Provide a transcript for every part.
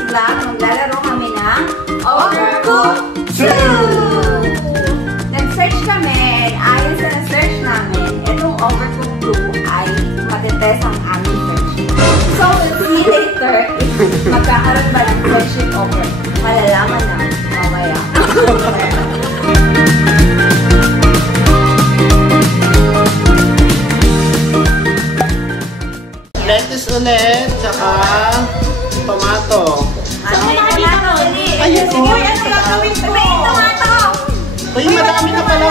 Maglalaro kami ng Overcooked 2! Nag-search kami, and ayon sa na-search namin, itong Overcooked 2 ay matetest ang aming friendship. So, we'll see later if magkakaroon ba ng friendship over. Malalaman na mamaya. Lettuce ulit, tsaka tomato. Ayun o. Uy, ano gagawin ko? May tomato! Uy, madami na pala.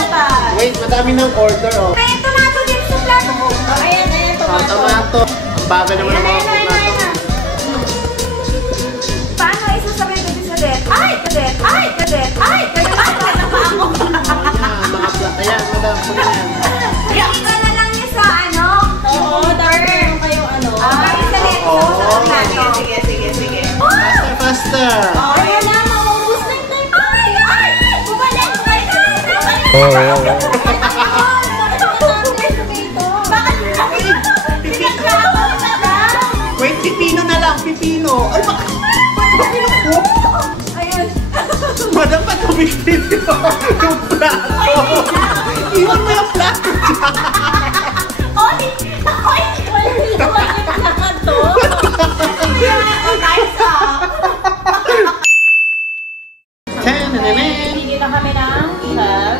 Wait, madami ng order o. May tomato din sa plato ko. Ayan, tomato. Tomato. Ang baga naman ng mga tomato. Paano isasabi ko din sa det? Ay, kadet! Ay, kadet! Ay, kadet! Ay, kadet pa ako! Mga plat. Ayan, madami po yan. Ika na lang niya sa ano? Oo, dahil kayong ano. Ay, sa net. Sige. Faster. Ayan na, maubos na yung time. Ay! Bumalik! Wait, pipino na lang, pipino. Ay, bakit pipino ko? Ayun. Madam, ba't pipino? Yung plato. Iwan mo yung plato dyan. Oy! Hindi na kami ng chef.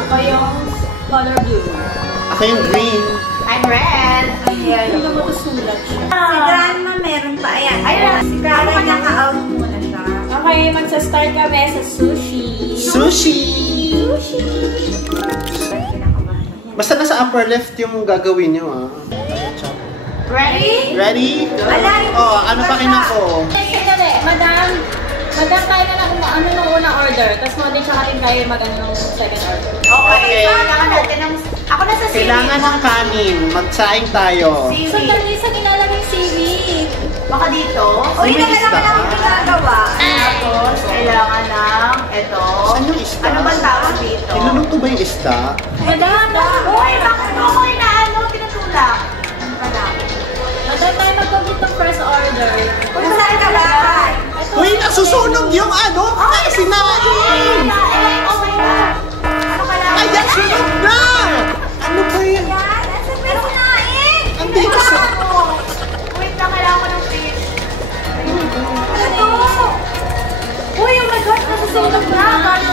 Ako yung color blue. Ako yung green. I'm red. Hindi na matusulat siya. Si Grandma meron pa. Ayan. Si Grandma naka-out muna siya. Okay, magsa-start kami sa sushi. Sushi! Basta nasa upper left yung gagawin nyo, ah. Ready? Ready? Oh, ano pa kinako? Sandali, madam, tayo na lang ano nung unang order. Tapos din siya rin tayo mag-ano nung second order. Okay. Kailangan natin ng... Ako na sa seaweed. Kailangan ng kanin. Magsaing tayo. Sandali, sa nilalagay seaweed. Baka dito. O, May yun na isda. naman ang ginagawa. Tapos, kailangan ng ito. Ano isda? Ano ba tawag dito? Niluluto ba yung isda? Madam, Uy, bakit mo ko inaano? Tinutulak. Ano pa na? madam tayo mag-complete ng first order. Kung saan ka ba? Uy, nasusunog yung ano? Ay, sinain! Oh my God. Ano ka lang? Ayan, sunog na! Ano ba yan? Yan, nasa may sinain. Andito sa... Wait lang, kailangan ko ng fish. Ano to? Uy, oh my God, nasusunog na.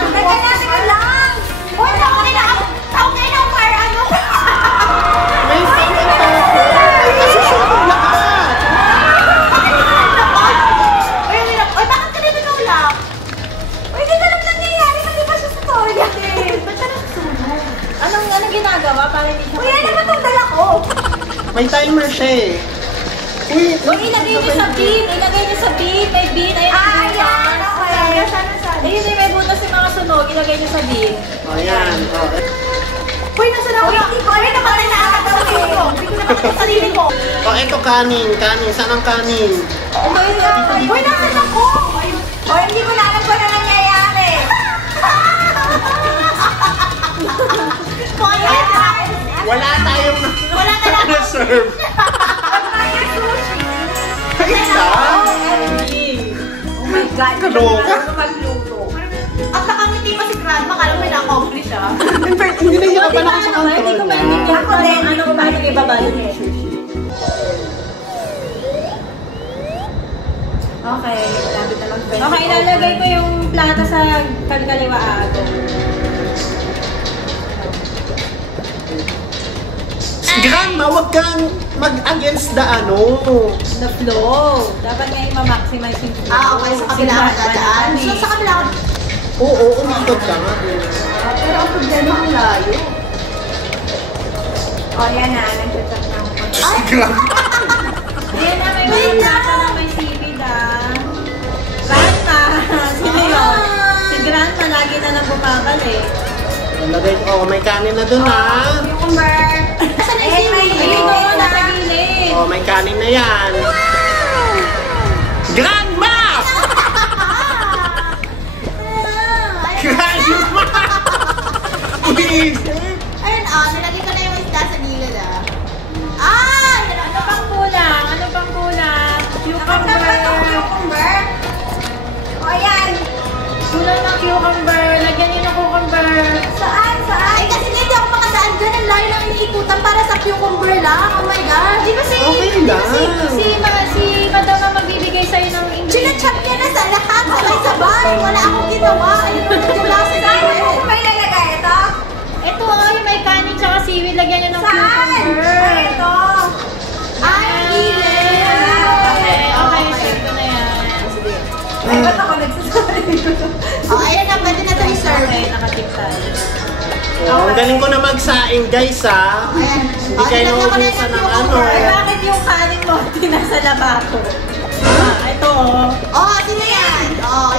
Teka lang. Uy, taong ina, para ano? May singing pepper! Ay, nasusunog lahat! Uy, bakit ka dito nulak? Uy, hindi ka lang nangyayari. Hindi pa siya sa toilet eh. Ba't ka nasusunog? Anong ginagawa para hindi siya... Uy, ano ba itong dala ko? May timer siya eh. Uy, ilagay niyo sa bean. Ilagay niyo sa bean. May bean. Ayun, Ayan, okay. Sana. ayun, may butas yung mga sunog. Ilagay niyo sa bean. ayan. Uy, nasa na? Uy, hindi ko. Uy, namatay na agad ako eh. Hindi ko naman sa sarili ko. Oh, eto kanin. Saan ang kanin? Uy, nasan ako? Uy, hindi ko na alam kung ano nangyayari. Wala tayong na-serve. Isa? Oh my God. Kaloka. Magluto. At nakangiti pa si Grandma. Kala mo na-accomplish siya. In fact, hindi nahihirapan ako sa Hindi control ko niya. maintindihan Ako din. ano kung paano ibabalot yung sushi. Okay, malapit na mag-friend. Okay, ilalagay ko yung plata sa kaliwa ako. Grandma, wag kang mag-against the ano. The flow. Dapat nga i-maximize yung flow. Okay, sa kabila ka dadaan. So, sa kabila ka. Oo, umikot ka nga. Pero ang problema ang layo. O, yan na. Nag-chat na ako. Ay! Ayan na, may mga plata na may seaweed ah. Grandma! Sino yun? Si Grandma lagi na ng bupakal eh. Nalagay ko. Oh, may kanin na dun ha. Cucumber. Saan na yung Ayun doon, nasa gilid. Oh, may kanin na yan. Grandma! Grandma! Please! Ayun, nilagay ko na yung isda sa gilid Ano pang kulang? Ano pang kulang? Cucumber. Cucumber. O, ayan. Kulang ng cucumber. Lagyan niyo ng cucumber. Saan? Ay, kasi hindi ako makasaan dyan. Ang layo lang iniikutan para sa cucumber lang. Oh my God. Di ba Okay lang. Si Madam ang magbibigay sa'yo ng ingredients. Sinachat niya na sa lahat. Sabay-sabay. Wala akong ginawa. Ayun lang nagdula sa gilid. Saan may lalagay ito? Ito yung may kanin tsaka seaweed. Lagyan niyo ng Saan? cucumber. Ay, ito. Ay, gilid. Okay, share ko na yan. Ay, ba't ako nagsasabi? Ayan na. Pwede na ito i-serve. Okay, nakatip tayo. Oh, ang galing ko na magsaing guys ha. Ayan. Hindi kayo naubusan ng ano. Bakit yung kanin mo nasa labato? Ito Sino yan?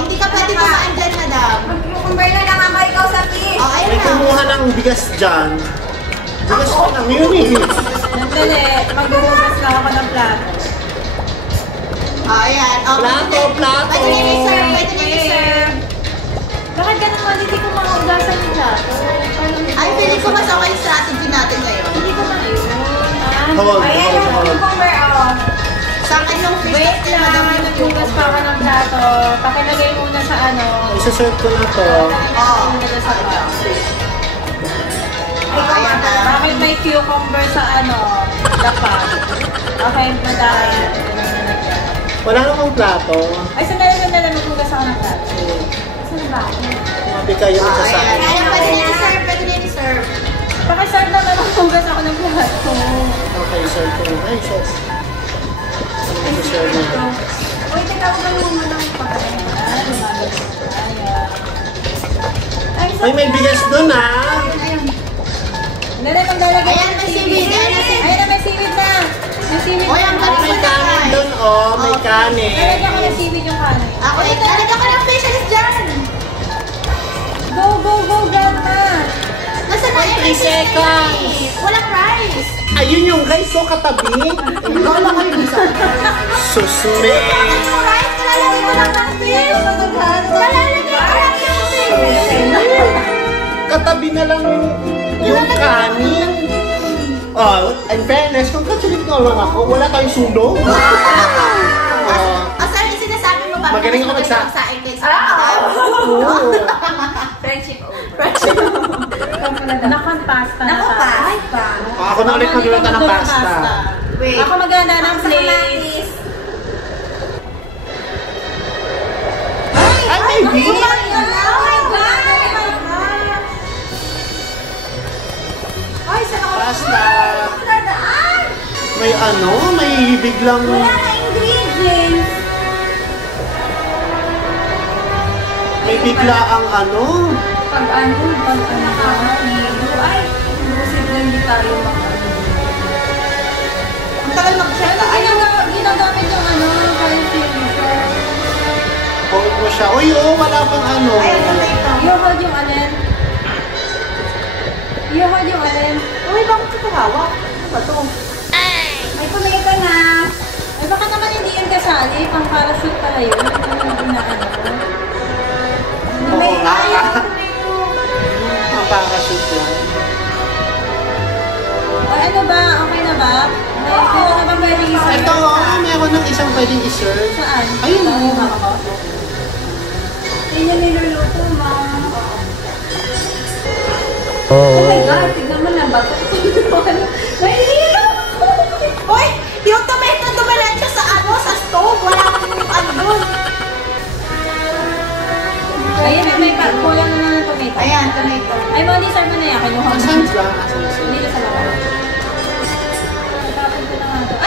Hindi ka pwede kumaan dyan, madam. Mag-cucumber na lang ako ikaw sa fish. Ayun May na. kumuha ng bigas dyan. Bigas ko lang yun eh. Nandali, maghuhugas lang ako ng plato. Ayan. Plato, plato. Pwede niyo i-serve. Pwede niyo i-serve. Bakit ganun mo? Hindi ko makahugasan yung plato. Ay, feeling ko mas okay yung strategy natin ngayon. Hindi ko maayun. Hold, Ayan hold, yung hold. cucumber, Sa akin yung fish. Wait kasi lang, madam yung naghugas pa ako ng plato. Pakilagay muna sa ano. Isa-serve ko na to. Muna sa plato. Ayan na. Bakit may cucumber sa ano? Lapad. Okay, madami. Wala namang plato. Ay, sandali, maghugas ako ng plato. Saan ba? Mabi kayo sa Ayan. sakin. Ayan, pwede niyo i-serve. Pwede niyo i-serve. Pakisarve naman maghugas ako ng plato. Okay, serve ko na. Ay, sos. Serve na. Uy, tinawag mo muna ng pagkain. Ay, may bigas dun ha. Dali, maglalagay. Ayan, may seaweed. Ayan, may seaweed na. May seaweed Uy, ang na. galing May mo kanin na. dun oh. May kanin. Nalagyan ko ng seaweed yung kanin. Ako, nalagyan ko ng fishes dyan. Go, grandma. Nasaan na yung 3 seconds. Walang rice. Ayun yung rice ko katabi. Wala ko yung isa. Susme. Yung rice, nalalagay ko lang ng fish. Nalalagay ko lang yung fish. Katabi na lang yung kanin. Oh, in fairness, congratulate ko lang ako. Wala tayong sunog. Sorry, sinasabi mo ba? Magaling ako magsaing kayo sa madam. Friendship over. Nakang pasta na Naku, tayo. ay pa. Ako na ulit magluluto ng pasta. Wait. Ako maganda ng Sa plate. kamatis. Ay, may beef. Oh my God! Ay, saan ako? Pasta. Nadaan! May ano, may biglang... Wala na ingredients. May bigla ang ano. Pag nakakahilo, ay, imposible hindi tayo Ang tagal mag-check na. Ay, Ginagamit yung ano, kayo finisher. Hold mo siya. Uy, oh, wala pang ano. ay, ano na ito? You hold yung alin. You hold yung alin. Uy, bakit ito hawak? Ano ba ito? Ay, tomato na. Ay, baka naman hindi yan kasali. Pang parachute pala yun. Yung inaano. Oo nga. Ay, tomato. Ang parachute lang. O ano ba? Okay na ba? Meron na ba pwede isa? Ito, oh, meron ng isang pwedeng i-serve. Saan? Ayun, oh. Yun yung niluluto, ma. Oh my God, tignan mo lang ba? Nahihilo! Uy, yung tomato dumalan siya sa ano, sa stove. Wala akong yung ano doon. Ayun, may kulang na ng tomato. Ayan, tomato. Ay, mo, serve mo na yan. Kinuha mo. Asan ba? Asan ba? Hindi na sa baba. Tapos ko na nga to.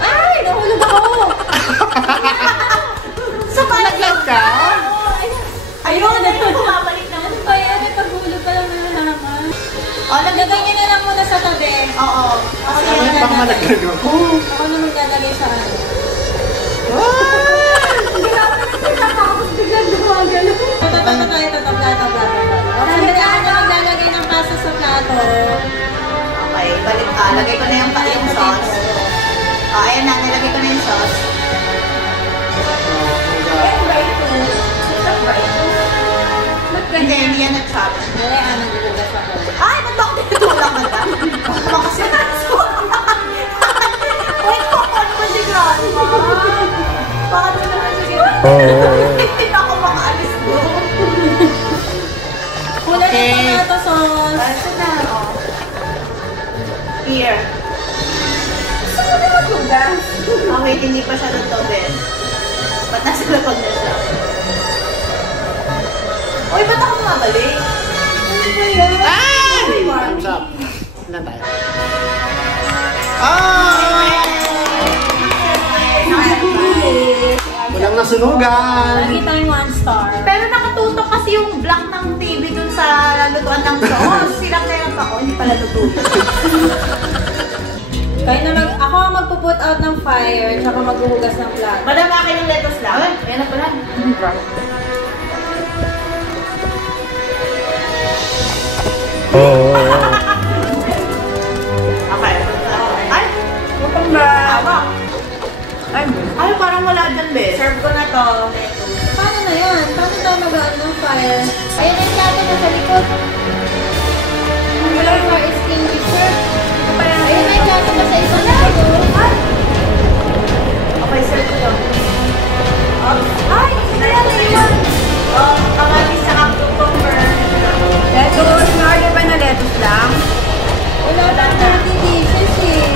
Ay, nahulog ako! Sa palagyan ka? Ayun, bumabalik naman. Kaya may paghulog pa lang na halaman. O, lagay niyo na lang muna sa tabi. Oo. Ako na Ano yung pang malaglag ako? Ako na maglalagay sa ano. Grabe na sila tapos biglang gumagano. Tatapos na tayo challenge. Dali, naghuhugas ako. Ay, ba't ba ako tinutulak ka na? Baka kasi wait, ano ba si Grandma? Baka doon naman si Grandma. Hindi na ako makaalis ko. Kulang yung tomato sauce. Basta na, Here. Gusto mo na maghugas? Oh, wait, hindi pa siya nagtobes. Ba't nasa lapag na siya? Uy, ba't ako mabalik? Ano ba yan? Time's up. Ilan tayo? Walang nasunugan. Lagi tayong 1 star. Pero nakatutok kasi yung block ng TV dun sa lutuan ng sauce. Silang ako, hindi pala lutuan. Kaya na ako ang magpo-put out ng fire, tsaka maghuhugas ng plato. Madam, akin yung lettuce lang. Ay, ayan na pala. Okay. Ay, bukang ba? Ay, parang wala dyan, be. Serve ko na to. Paano na yan? Paano tayo mag-out ng fire? Ayun ang plato mo sa likod. Wala fire extinguisher. Ayun ang plato mo sa isang lado. Okay, serve ko to. Ay, kaya na yun. Kamatis sa cucumber. Lettuce. Order ba na lettuce lang? Wala lang 30 dishes eh.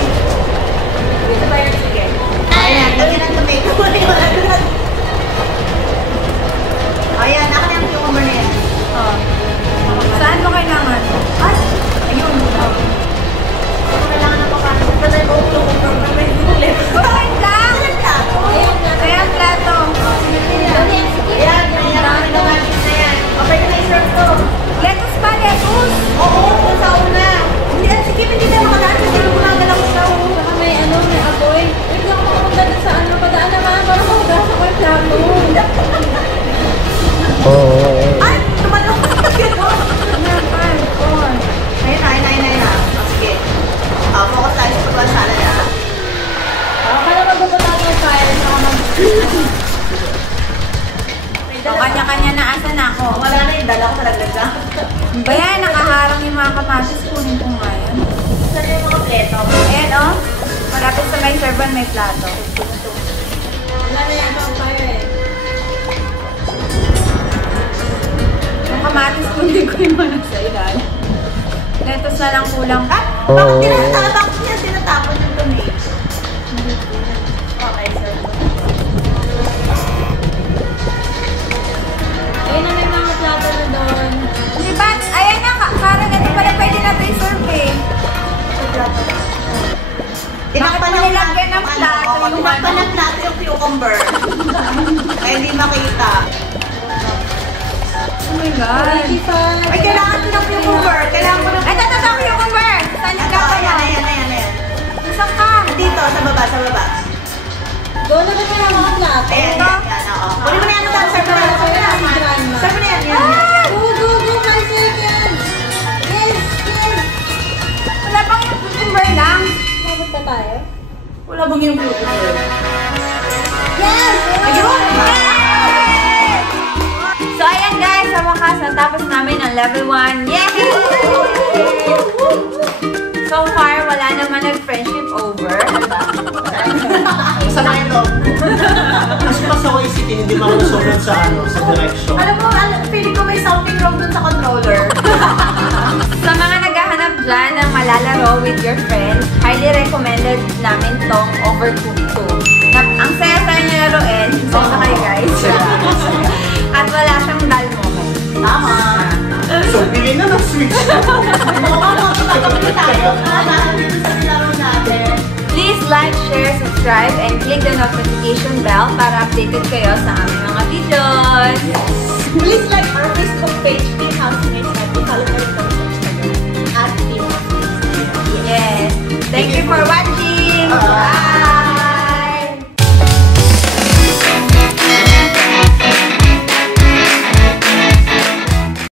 Dito tayo, sige. Ayan, lagyan ng tomato. Ayan, naka na yung cucumber na yan. Saan mo kailangan? Ay, ayun. Kailangan na pakasin. Ito na yung cucumber. May ulit. Bakit lang? Ayan, plato. Ayan, may kamatis na yan. Okay na i-serve to. Lettuce ba? Lettuce? Oo, kung sa una. Sige, hindi tayo makadaan kasi gumagalaw ko siya. Saka may apoy. Wait lang ako makapunta dun sa padaan naman para mahugas ako yung plato. Ay, tumalong ko sa gano'n. Ayun na. Sige. Focus tayo sa pagwasala na. Ako ka na magpupunta ng fire na ako Kanya-kanya na asan ako. Wala na yung dala ko talaga dyan. Bayan, nakaharang yung mga kamatis. Kunin ko nga yan. Saan yung mga pleto? Ayan o. Malapit sa may servan may plato. wala na yan ang fire eh. Yung kamatis kunin ko yung mga sa ilalim. Lettuce na lang kulang. Bakit niya tinatapon yung tomato? Okay, sir. Ayun na may mga plato na doon. Di ba? Ayan na, Karen, ito pala pwede na i-serve eh. Tinakpan na nilagyan ng plato. Tinakpan ng plato yung cucumber. Kaya di makita. Oh my God. Ay, kailangan ko ng cucumber. Kailangan ko ng... Ay, ito, cucumber! Saan ka pa yan? Ayan. Saan ka? Dito, sa baba. Doon na may mga plato. Ayan, oo. Kunin mo na yan, serve mo na. Serve mo na yan. Go, 5 seconds! Yes! Wala pang yung cucumber lang. Mabot pa tayo? Wala bang yung cucumber? Yes! Ayun! So, ayan guys, sa wakas, natapos namin ang level 1. Yay! So far, wala naman nag-friendship over. Sana ito. Mas ako isipin, hindi mo ako nasumunod sa direction. Alam mo, feeling ko may something wrong dun sa controller. Sa mga naghahanap dyan ng malalaro with your friends, highly recommended namin tong Overcooked 2. Ang saya-saya niya laruin. Saya na kayo guys. At wala siyang dull moment. Tama. So, bigay na ng Switch. Please like, share, subscribe, and click the notification bell para updated kayo sa aming mga videos. Please like our Facebook page, Teen Housemates, at follow mo rin kami sa Instagram, @Teen Housemates. Yes. Thank you for watching. Bye.